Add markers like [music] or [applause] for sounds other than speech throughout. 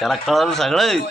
Cara kalah tuh sangat lagi. tuh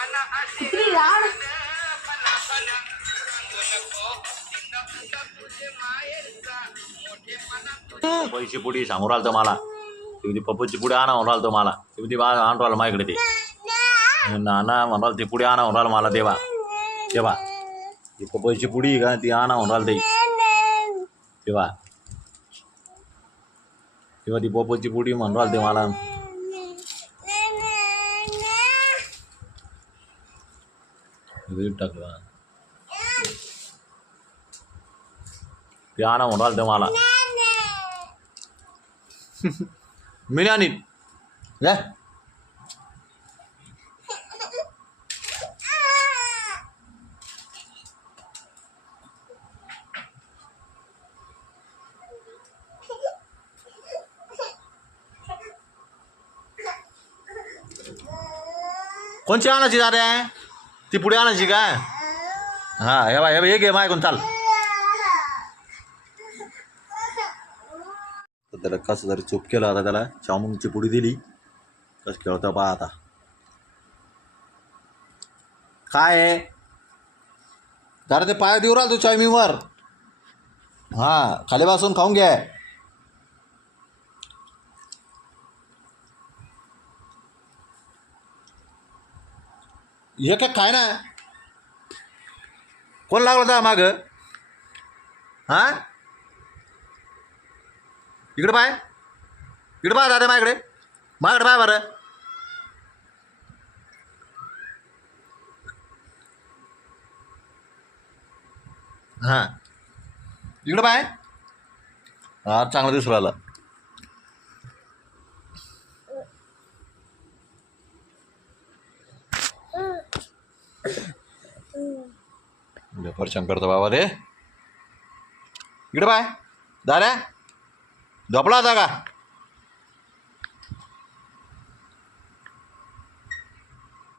Faizi புடி சமுறால் தோமாலா இப்படி பப்புச்சி புடி ஆனா ஒன்றால் தோமாலா இப்படி வா ஆண்டுவாள் மாய கிடைத்தி அண்ணா ஒன்றால் தி புடி ஆனா ஒன்றால் மாலா தேவா தேவா இப்போ பைசி புடி காந்தி ஆனா ஒன்றால் தேய் தேவா இவதி போச்சு புடி மன்றால் தேவாலான் வீட்டாக்கு தான் தியானம் உடல் மாலா மினானின் ஏ கொஞ்சம் ஆனா சிதாரே ती पुढे आणायची काय हा हे हे ऐकून चाल त्याला कस जरी चुप केलं आता त्याला चामुंगची पुडी दिली कस खेळत बा आता काय जरा ते [laughs] दे पाया देऊ हा खाली बसून खाऊन घ्या एक एक खाए ना कोण लागलं होतं मागं हां इकडे पाय इकडे पाय दादा माझ्याकडे माझ्याकडे पाय बरं हां इकडं पाय आज चांगला दिसून राहिला फर शंकर बाबा दे इकड़ पाए दारे दपला था का